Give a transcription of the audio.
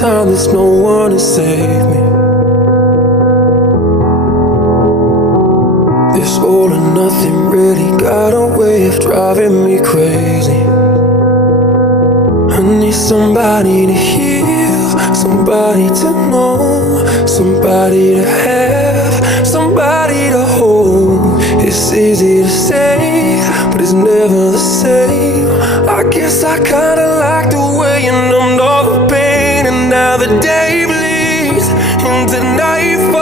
time there's no one to save me. This all or nothing really got a way of driving me crazy. I need somebody to heal, somebody to know, somebody to have, somebody to hold. It's easy to say, but it's never the same. I guess I kinda like the way you numbed all the pain, and now the day bleeds into nightfall.